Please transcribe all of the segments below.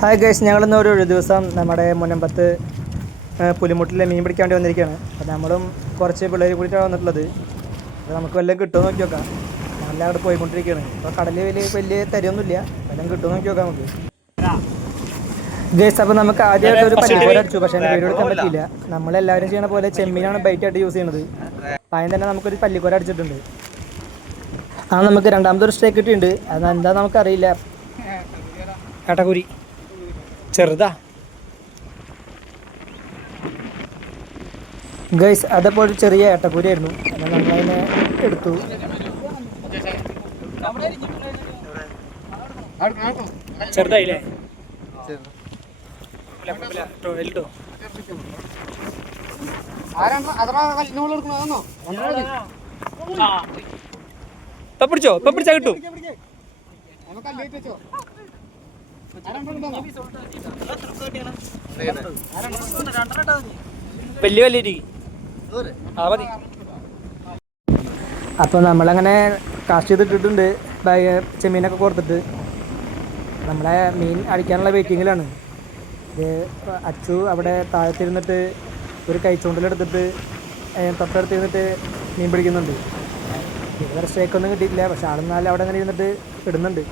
Hi guys ഞങ്ങളിന്ന് ഒരു ദിവസം നമ്മുടെ മുനമ്പത്ത് പുലിമുട്ടിലെ മീൻ പിടിക്കാൻ വേണ്ടി വന്നിരിക്കുകയാണ്. അപ്പോൾ നമ്മളും കുറച്ച് പിള്ളേർ കൂടിയിട്ടാണ് വന്നിട്ടുള്ളത്. അപ്പോൾ നമുക്ക് വല്ലതും കിട്ടുമോ നോക്കി നോക്കാം. നല്ല അവിടെ പോയിക്കൊണ്ടിരിക്കുകയാണ്. അപ്പോൾ കടലിൽ വലിയ വലിയ തരൊന്നുമില്ല വല്ലതും കിട്ടുമോ നോക്കി നോക്കാം നമുക്ക്. ഗൈസ് അപ്പോൾ നമുക്ക് ആദ്യമായിട്ട് ഒരു പല്ലിക്കോര അടിച്ചു. പക്ഷേ എന്റെ വീഡിയോ എടുക്കാൻ പറ്റിയില്ല. നമ്മളെല്ലാവരും ചെയ്യണ പോലെ ചെമ്മീനാണ് ബൈറ്റായിട്ട് യൂസ് ചെയ്യുന്നത് അപ്പോൾ അതിന് തന്നെ നമുക്കൊരു പല്ലിക്കോര അടിച്ചിട്ടുണ്ട്. ആ നമുക്ക് രണ്ടാമത്തെ ഒരു സ്റ്റേക്ക് കിട്ടിയിട്ടുണ്ട്. അത് എന്താ നമുക്കറിയില്ല. കാട്ടക്കുരി ചെറുതാ. ഗൈസ് അതപ്പോൾ ഒരു ചെറിയ ഏട്ടക്കൂരിയായിരുന്നു അങ്ങനെ നമ്മളതിനെ എടുത്തു. ചെറുതായില്ലേ? ഇപ്പൊ പിടിച്ചോ ഇപ്പൊ പിടിച്ചാ കിട്ടും വലിയ വലിയ ഇരിക്കും ആ മതി. അപ്പോൾ നമ്മളങ്ങനെ കാസ്റ്റ് ചെയ്തിട്ടിട്ടുണ്ട്. ചെമ്മീനൊക്കെ കൊടുത്തിട്ട്. നമ്മളെ മീൻ അടിക്കാനുള്ള വെയിറ്റിങ്ങിലാണ് ഇത് അച്ചു അവിടെ താഴത്തിരുന്നിട്ട് ഒരു കൈച്ചൂണ്ടലെടുത്തിട്ട് തൊട്ടടുത്തിരുന്നിട്ട് മീൻ പിടിക്കുന്നുണ്ട്. ഇതുവരെ സ്റ്റേക്കൊന്നും കിട്ടിയിട്ടില്ല. പക്ഷെ ആളെന്നാലും അവിടെ അങ്ങനെ ഇരുന്നിട്ട് ഇടുന്നുണ്ട്.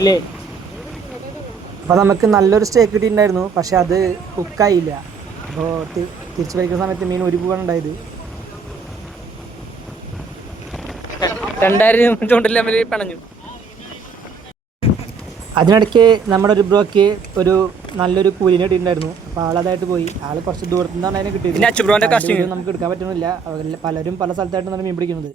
ഇല്ലേ അപ്പോൾ നമുക്ക് നല്ലൊരു സ്റ്റേക്ക് കിട്ടിയിട്ടുണ്ടായിരുന്നു. പക്ഷെ അത് കുക്കായില്ല അപ്പോൾ തിരിച്ചു വയ്ക്കുന്ന സമയത്ത് മീൻ ഒരു പൂവാണ് ഉണ്ടായത്. രണ്ടായിരം ചൂണ്ടിൽ തമ്മിൽ പണഞ്ഞു. അതിനിടയ്ക്ക് നമ്മുടെ ഒരു ബ്രോക്ക് ഒരു നല്ലൊരു കൂലിനെ കിട്ടിയിട്ടുണ്ടായിരുന്നു. അപ്പോൾ ആളതായിട്ട് പോയി. ആൾ കുറച്ച് ദൂരത്തു നിന്നാണ് അതിനെ കിട്ടിയത്. നമുക്ക് എടുക്കാൻ പറ്റുന്നില്ല പലരും പല സ്ഥലത്തായിട്ടാണ് മീൻ പിടിക്കുന്നത്.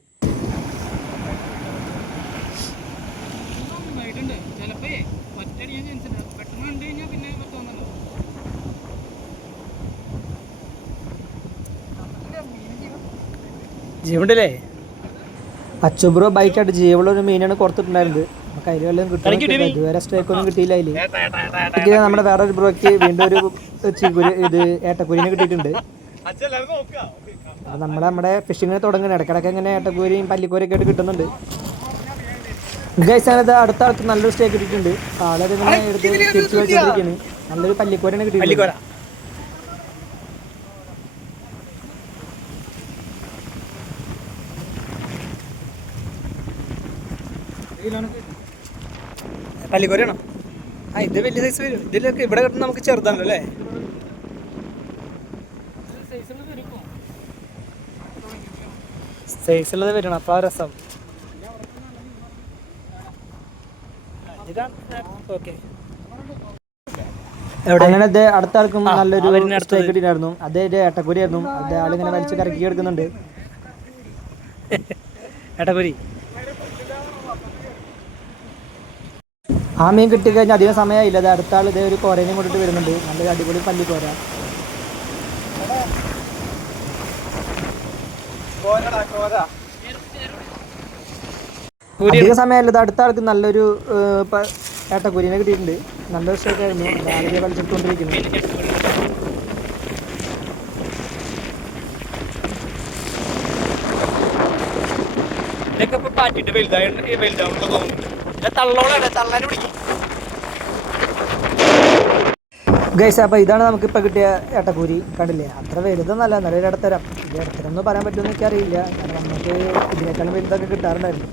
ജീവണ്ടല്ലേ? അച്ചുബ്രോ ബൈക്കായിട്ട് ജീവുള്ള ഒരു മീനാണ് കൊടുത്തിട്ടുണ്ടായിരുന്നത്. നമുക്ക് അതിൽ വല്ലതും കിട്ടും ഇതുവരെ സ്റ്റേക്ക് ഒന്നും കിട്ടിയില്ല നമ്മുടെ വേറെ ഒരു ബ്രോക്ക് വീണ്ടും ഒരു ചീക്കുരി ഇത് ഏട്ടക്കുരിനെ കിട്ടിയിട്ടുണ്ട്. അത് നമ്മുടെ നമ്മുടെ ഫിഷിങ്ങിന് തുടങ്ങുന്നത് ഇടക്കിടക്ക് ഇങ്ങനെ ഏട്ടക്കുരിയും പല്ലിക്കൂരയൊക്കെ ആയിട്ട് കിട്ടുന്നുണ്ട്. ഗൈസ് ഞാനത് അടുത്ത ആൾക്ക് നല്ലൊരു സ്റ്റേ കിട്ടിയിട്ടുണ്ട്. ആളത് ഇങ്ങനെ എടുത്ത് തിരിച്ചു വെച്ചിരിക്കുകയാണ് നല്ലൊരു പല്ലിക്കൂരനെ കിട്ടിയിട്ടുണ്ട്. പല്ലിക്കോരയാണോ ആ ഇത് വലിയ സൈസ് വരും. ഇതിലൊക്കെ ഇവിടെ കിട്ടുന്ന നമുക്ക് ചെറുതാണല്ലോ അല്ലേ? സൈസ് ഉള്ളത് വരണം. അപ്പൊ ആ രസം. അങ്ങനെ അത് അടുത്ത ആൾക്കും നല്ലൊരു ആയിരുന്നു അതേ അത് ആയിരുന്നു. അതേ അത് ആളിങ്ങനെ വലിച്ചു കറക്കി എടുക്കുന്നുണ്ട്. ഏട്ടക്കുരി. ആ മീൻ കിട്ടി കഴിഞ്ഞാൽ അധികം സമയമില്ല. അത് അടുത്ത ആൾ ഇതേ ഒരു കോരേനെയും കൊണ്ടിട്ട് വരുന്നുണ്ട്. നല്ല അടിപൊളി പല്ലി കോര അധിക സമയമല്ല. ഇത് അടുത്ത ആൾക്ക് നല്ലൊരു ഏട്ട കുരിനെ കിട്ടിയിട്ടുണ്ട്. നല്ല സ്റ്റേക്കായിരുന്നു രാവിലെ കളിച്ചിട്ടുകൊണ്ടിരിക്കുന്നു ഇതൊക്കെ ഇപ്പൊ പാറ്റിട്ട് വലുതായി വലുതാവുമ്പോ തോന്നുന്നു തള്ളോളാണ്. തള്ളാനെ പിടിക്കും ഗൈസ് അപ്പോൾ ഇതാണ് നമുക്കിപ്പോൾ കിട്ടിയ ഏട്ടക്കൂരി കണ്ടില്ലേ? അത്ര വലുതൊന്നല്ല നല്ലൊരു ഇടത്തരം. ഇത് ഇടത്തരം എന്ന് പറയാൻ പറ്റുമെന്ന് എനിക്കറിയില്ല കാരണം നമുക്ക് ഇതിനേക്കാളും വലുതൊക്കെ കിട്ടാറുണ്ടായിരുന്നു.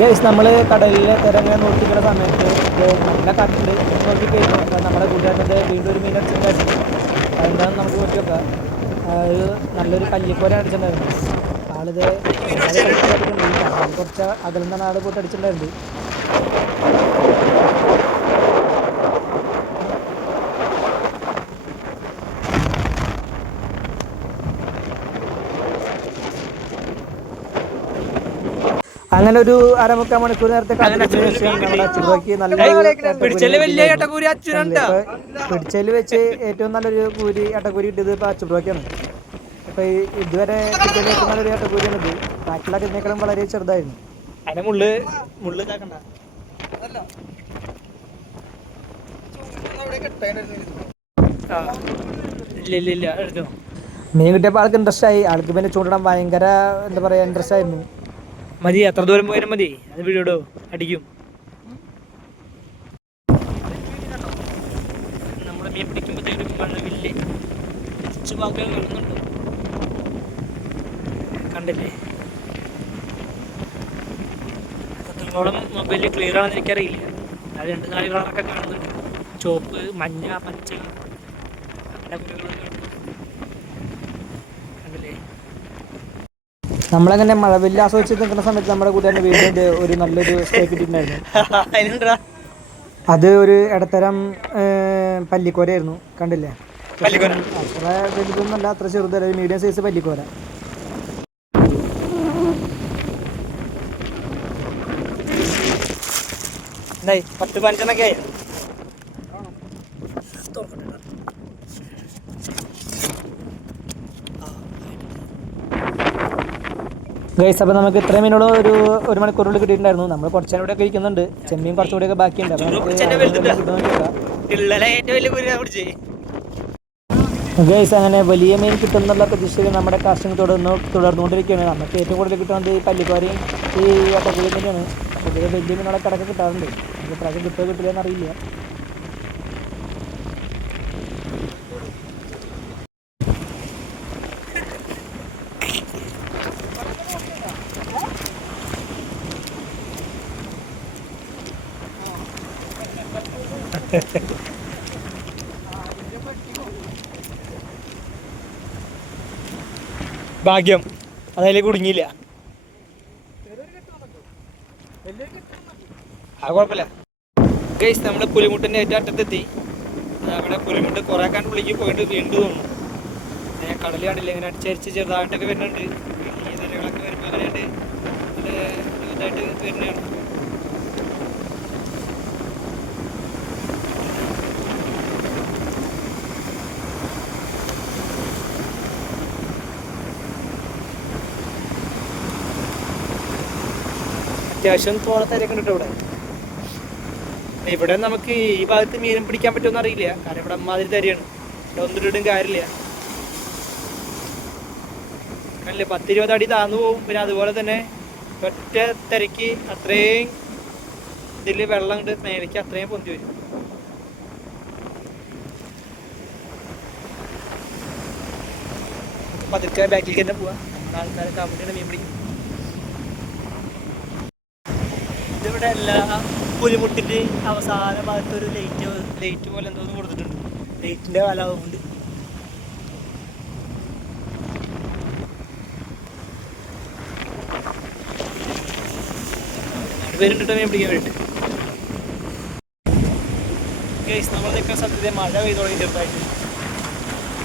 ഗൈസ് നമ്മൾ കടലിൽ തിരങ്ങനെ നോക്കിക്കുന്ന സമയത്ത് നല്ല കാറ്റുണ്ട് നോക്കി കഴിഞ്ഞു അപ്പോൾ നമ്മുടെ കൂട്ടുകാരന്റെ വീണ്ടും ഒരു മീൻ അടിച്ചിട്ടുണ്ടായിരുന്നു. അതെന്താണെന്ന് നമുക്ക് പറ്റി വെക്കാം അത് ഒരു നല്ലൊരു കല്ലിക്കോര അടിച്ചിട്ടുണ്ടായിരുന്നു. ആളിത് കുറച്ച് അകലുന്ന നാട് പോയിട്ട് അടിച്ചിട്ടുണ്ടായിരുന്നു. അങ്ങനെ ഒരു അരമുക്കാൽ മണിക്കൂർ നേരത്തെ പിടിച്ചൽ വെച്ച് ഏറ്റവും നല്ലൊരു കൂരി അട്ടക്കൂരി കിട്ടിയത് ഇപ്പൊ അച്ചുബ്രോക്കാണ്. അപ്പൊ ഇതുവരെ കിട്ടിയത് ഏറ്റവും നല്ലൊരു അട്ടക്കൂരിയാണ് ഇത്. ബാക്കിയുള്ള ഇതിനേക്കാളും വളരെ ചെറുതായിരുന്നു. ഇല്ല ഇല്ല ഇല്ല മീൻ കിട്ടിയപ്പോൾ ആൾക്ക് ഇൻട്രസ്റ്റ് ആയി. ആൾക്ക് പിന്നെ ചൂണ്ടിടാൻ ഭയങ്കര എന്താ പറയാ ഇൻട്രസ്റ്റ് ആയിരുന്നു. മതി എത്ര ദൂരം പോയാലും മതി. അത് വീടോ അടിക്കും. കണ്ടില്ലേ? മൊബൈലിൽ ക്ലിയർ ആണെന്ന് എനിക്കറിയില്ല. രണ്ട് നാല് കളറൊക്കെ കാണുന്നുണ്ട്. ചുവപ്പ് മഞ്ഞ പച്ച അങ്ങനെ കുറേ കളർ കണ്ടില്ലേ നമ്മളങ്ങനെ മഴവില്ല ആസ്വദിച്ച് നിൽക്കുന്ന സമയത്ത് നമ്മുടെ കൂട്ടുകാരന്റെ വീടിന്റെ ഒരു നല്ലൊരു സ്റ്റേ കിട്ടിയിട്ടുണ്ടായിരുന്നു അത് ഒരു ഇടത്തരം പല്ലിക്കോരയായിരുന്നു കണ്ടില്ലേ. അത്ര വലുതൊന്നല്ല അത്ര ചെറുതല്ല. ഒരു മീഡിയം സൈസ് പല്ലിക്കോര. പത്ത് പതിനഞ്ചെണ്ണൊക്കെ ആയി. ഗൈസ് അപ്പോൾ നമുക്ക് ഇത്രയും മീനോട് ഒരു ഒരു മണിക്കൂറിനുള്ളിൽ കിട്ടിയിട്ടുണ്ടായിരുന്നു. നമ്മൾ കുറച്ചു നേരം ഇവിടെ ഇരിക്കുന്നുണ്ട്. ചെമ്മീൻ കുറച്ചും കൂടെ ഒക്കെ വലിയ പിടിച്ചേ. ഗൈസ് അങ്ങനെ വലിയ മീൻ കിട്ടുന്നുള്ള പ്രതീക്ഷയിൽ നമ്മുടെ കാസ്റ്റിംഗ് തുടർന്ന് തുടർന്നുകൊണ്ടിരിക്കുകയാണ്. നമുക്ക് ഏറ്റവും കൂടുതൽ കിട്ടുന്നത് ഈ പല്ലിക്കോരയും ഈ ഒട്ടക്കുളിയും തന്നെയാണ്. പൊതുവെ വലിയ മീനുകളൊക്കെ കിടക്കെ കിട്ടാറുണ്ട്. നമുക്ക് പ്രാവശ്യം കിട്ടുമോ എന്നറിയില്ല ഭാഗ്യം. അതതിൽ കുടുങ്ങിയില്ല. ആ കുഴപ്പമില്ല. ഗൈസ് നമ്മൾ പുലിമുട്ടിന്റെ ഏറ്റവും അറ്റത്തെത്തി. അവിടെ പുലിമുട്ട് കുറേ കാൻ പുള്ളിക്ക് പോയിട്ട് വീണ്ടും തോന്നുന്നു ഏ, കടൽ കാണില്ല ഇങ്ങനെ അടിച്ചരിച്ച് ചെറുതായിട്ടൊക്കെ വരുന്നുണ്ട്. ഈ തിരകളൊക്കെ വരുമ്പോൾ അങ്ങനെയായിട്ട് ഇതായിട്ട് വരുന്നതാണ്. അത്യാവശ്യം തോളത്തിരക്ക് ഉണ്ട് ഇവിടെ. ഇവിടെ നമുക്ക് ഈ ഭാഗത്ത് മീനും പിടിക്കാൻ പറ്റുമെന്ന് അറിയില്ല. കാരണം ഇവിടെ അമ്മാതിരി തരിയാണ്. ഇവിടെ ഒന്നിട്ടും കാര്യമില്ല. അല്ലേ പത്തിരുപത് അടി താന്നു പോകും പിന്നെ അതുപോലെ തന്നെ ഒറ്റ തിരക്ക് അത്രയും ഇതിൽ വെള്ളം ഉണ്ട് മേലേക്ക് അത്രയും പൊന്തി വരും. പതുക്കെ ബാക്കിലേക്ക് തന്നെ പോവാം. ആൾക്കാരെ കാമുണ്ടിയാണ് മീൻ പിടിക്കും ഇതിവിടെ എല്ലാ പുലിമുട്ടിന്റെ അവസാന ഭാഗത്ത് ഒരു ലൈറ്റ് ലൈറ്റ് പോലെ എന്തോന്ന് കൊടുത്തിട്ടുണ്ട്. ലൈറ്റിന്റെ കാലാവുകൊണ്ട് പേരുണ്ടിട്ട് മീൻ പിടിക്കാൻ വേണ്ടിട്ട്. നമ്മൾ നിൽക്കുന്ന സ്ഥലത്ത് മഴ പെയ്ത് തുടങ്ങി ചെറുതായിട്ട്.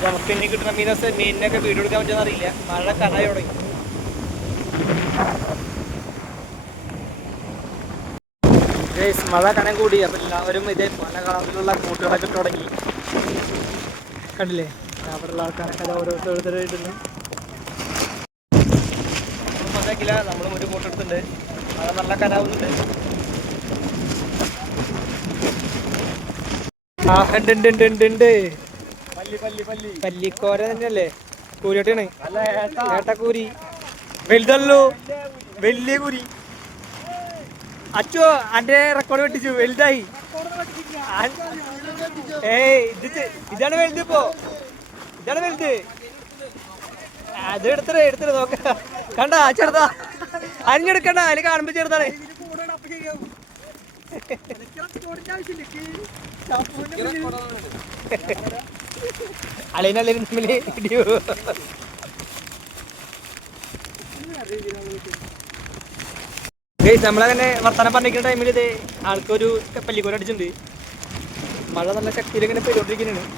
നമുക്ക് ഇനി കിട്ടുന്ന മീനസ് മീനിനൊക്കെ വീട് കൊടുക്കാൻ പറ്റുമെന്ന് മഴ കനായി തുടങ്ങി ഗൈസ് മഴ കനം കൂടി. അപ്പം എല്ലാവരും ഇതേ പല കളറിലുള്ള കൂട്ടുകളൊക്കെ തുടങ്ങി. കണ്ടില്ലേ? അവിടെയുള്ള ആൾക്കാരൊക്കെ അത് ഓരോരുത്തരോരുത്തരായിട്ടുണ്ട് മതിയാക്കില്ല നമ്മളും ഒരു കൂട്ടം എടുത്തിട്ടുണ്ട്. മഴ നല്ല കനാവുന്നുണ്ട് പല്ലിക്കോര തന്നെയല്ലേ? കൂരിട്ടാണ് ഏട്ടക്കൂരി വലുതല്ലോ. വലിയ കൂരി. അച്ചോ അന്റെ റെക്കോർഡ് വെട്ടിച്ചു വലുതായി. ഏയ് ഇത് ഇതാണ് വലുത് ഇപ്പോ. ഇതാണ് വലുത്. അത് എടുത്തത് എടുത്തത് നോക്ക. കണ്ട ചെറുതാ. അരിഞ്ഞെടുക്കണ്ട അതിൽ കാണുമ്പോ ചെറുതാണ്. തമ്മിൽ ഇടിയോ. നമ്മളങ്ങനെ വർത്തമാനം പറഞ്ഞിരിക്കുന്ന ടൈമിൽ ഇത് ആൾക്കൊരു പല്ലിക്കോല അടിച്ചിട്ടുണ്ട്. മഴ നല്ല ശക്തിയിൽ ഇങ്ങനെ പെയ്തോണ്ടിരിക്കുന്നതാണ്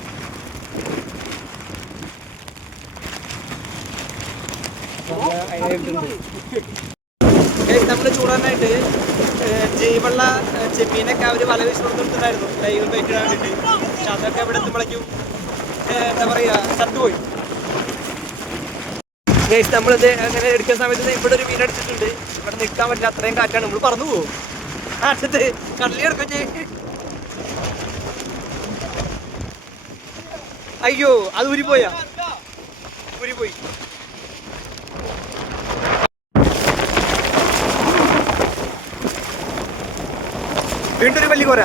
നമ്മൾ ചൂടാനായിട്ട് ജൈവള്ള ചെമ്മീനൊക്കെ അവർ വല വീശി കൊടുത്തിട്ടുണ്ടായിരുന്നു ലൈവ് ബൈക്കിടാൻ വേണ്ടിട്ട് അതൊക്കെ ഇവിടെ എത്തുമ്പോഴേക്കും എന്താ പറയാ ചത്തുപോയി. ഗൈസ് നമ്മളിത് അങ്ങനെ എടുക്കുന്ന സമയത്ത് ഇവിടെ ഒരു മീൻ ഇവിടെ നിൽക്കാൻ പറ്റില്ല അത്രയും കാറ്റാണ്. നമ്മൾ പറന്നു പോകും അടുത്ത് കടലിൽ എടുക്കും അയ്യോ അത് പോയാ. ഊരി പോയി. വീണ്ടും ഒരു വള്ളി കോര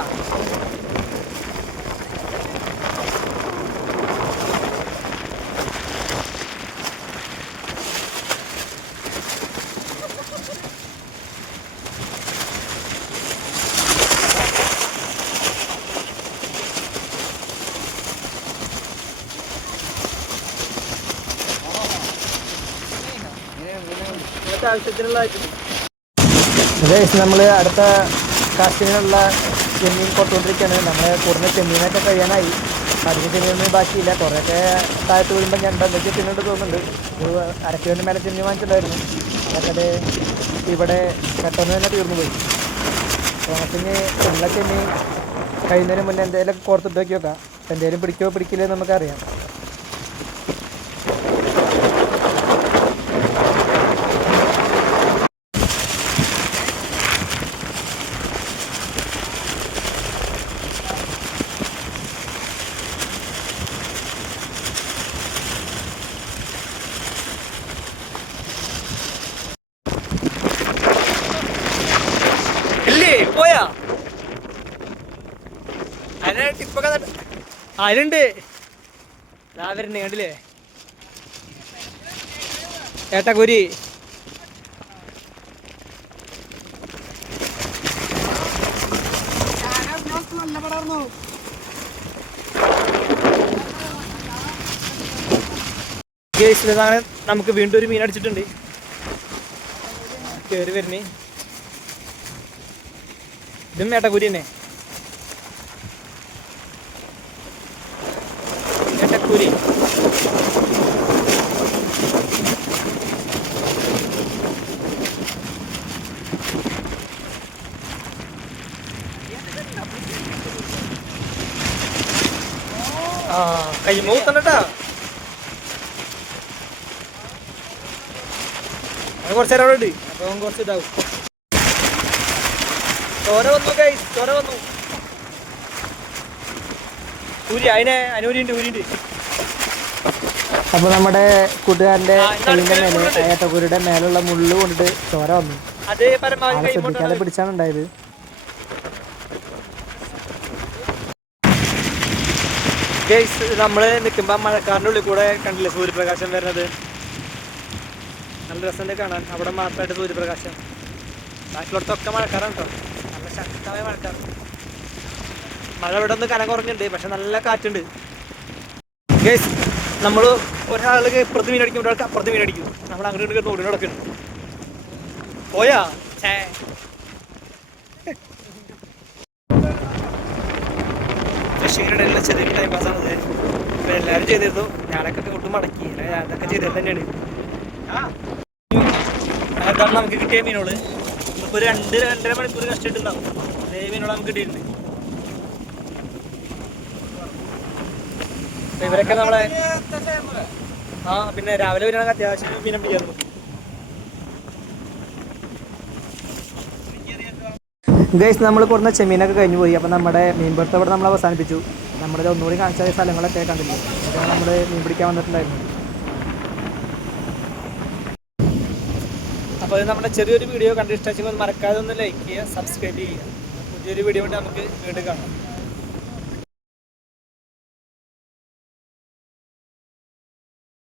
ആവശ്യത്തിനുള്ള നമ്മൾ അടുത്ത കാസ്റ്റിനുള്ള ചെമ്മീൻ കൊട്ടുകൊണ്ടിരിക്കുകയാണ് നമ്മൾ കൂടുതൽ ചെമ്മീനൊക്കെ കഴിയാനായി. അധികം ചെമ്മീനൊന്നും ബാക്കിയില്ല. കുറേയൊക്കെ താഴത്ത് വീഴുമ്പോൾ ഞാൻ എന്തൊക്കെ തിന്നുണ്ട് തോന്നുന്നുണ്ട് ഒരു അര കിലോന് മേലെ ചെമ്മീൻ വാങ്ങിച്ചിട്ടുണ്ടായിരുന്നു. അതൊക്കെ ഇവിടെ പെട്ടെന്ന് തന്നെ തീർന്നു പോയി. ഓണത്തിന് ഉള്ള ചെമ്മീൻ കഴിയുന്നതിന് മുന്നേ എന്തെങ്കിലും കോർത്തിട്ട് നോക്കി എന്തെങ്കിലും പിടിക്കോ പിടിക്കില്ലേ നമുക്കറിയാം ഇല്ലേ പോയാ അതിനെ ടിപ്പൊക്കെ കണ്ടില്ലേ? ഏട്ടാ കുരി. Guys, ഇത് അങ്ങനെ നമുക്ക് വീണ്ടും ഒരു മീൻ അടിച്ചിട്ടുണ്ട്. കേറി വരുന്നേ. ഇതും ഏട്ടക്കുരി തന്നെ ഏട്ടക്കുരി ആ കൈ മൂത്തണ്ടാ കുറച്ചേരം അവിടെ ഉണ്ട് അപ്പൊ കുറച്ച് ഇതാവും. ചോര വന്നു കൈ ചോര വന്നു. ഊരി അതിനെ അനൂരിണ്ട് ഊരിണ്ട് അപ്പോൾ നമ്മുടെ കൂട്ടുകാരന്റെ ഏട്ടക്കൂരിയുടെ മേലെ. ഏത്തക്കുരിയുടെ മേലുള്ള മുള്ളു കൊണ്ടിട്ട് ചോര വന്നു. ശ്രദ്ധിക്കാതെ പിടിച്ചാണ് ഉണ്ടായത്. ഗൈസ് നമ്മൾ നിൽക്കുമ്പോൾ മഴക്കാരന്റെ ഉള്ളിൽ കൂടെ കണ്ടില്ലേ സൂര്യപ്രകാശം വരുന്നത്? നല്ല രസമുണ്ട് കാണാൻ. അവിടെ മാത്രമായിട്ട് സൂര്യപ്രകാശം. ബാക്കിലോട്ടൊക്കെ മഴക്കാരാണ് കേട്ടോ ശക്തമായ മഴക്കാർ മഴ ഇവിടെ ഒന്ന് കനം കുറഞ്ഞിട്ടുണ്ട് പക്ഷെ നല്ല കാറ്റുണ്ട്. ഗേസ് നമ്മൾ ഒരാൾക്ക് ഇപ്പുറത്ത് മീൻ അടിക്കും ഒരാൾക്ക് അപ്പുറത്ത് മീൻ അടിക്കും. നമ്മൾ അങ്ങോട്ട് ഇങ്ങോട്ട് ഓടി നടക്കുന്നു. പോയാ? ഛേ. ഫിഷിങ്ങിന്റെ ഇടയിലുള്ള ചെറിയ ടൈം പാസ്സാണത് ഇപ്പം എല്ലാവരും ചെയ്തിരുന്നു. ഞാനൊക്കെ ഒട്ടും മടക്കി. അതൊക്കെ ചെയ്തത് തന്നെയാണ്. അതാണ് നമുക്ക് കിട്ടിയ ഇപ്പൊ ഒരു രണ്ട് രണ്ടര മണിക്കൂർ കഷ്ടപ്പെട്ടുണ്ടാവും അതേ മീനുകൾ നമുക്ക് കിട്ടിയിട്ടുണ്ട്. അപ്പൊ ഇവരൊക്കെ നമ്മളെ ആ പിന്നെ രാവിലെ വരുന്ന അത്യാവശ്യം പിന്നെ പിടിക്കുന്നു ഗൈസ് നമ്മൾ കൊടുന്ന ചെമ്മീനൊക്കെ കഴിഞ്ഞു പോയി. അപ്പോൾ നമ്മുടെ മീൻ പിടുത്തം ഇവിടെ നമ്മൾ അവസാനിപ്പിച്ചു നമ്മളിത് ഒന്നുകൂടി കാണിച്ച സ്ഥലങ്ങളൊക്കെ കണ്ടില്ലേ? നമ്മൾ മീൻ പിടിക്കാൻ വന്നിട്ടുണ്ടായിരുന്നു. അപ്പോൾ ഇത് നമ്മുടെ ചെറിയൊരു വീഡിയോ കണ്ട് ഇഷ്ടമെങ്കിൽ മറക്കാതെ ഒന്ന് ലൈക്ക് ചെയ്യുക സബ്സ്ക്രൈബ് ചെയ്യുക. പുതിയൊരു വീഡിയോ കൊണ്ട് നമുക്ക് വീണ്ടും കാണാം.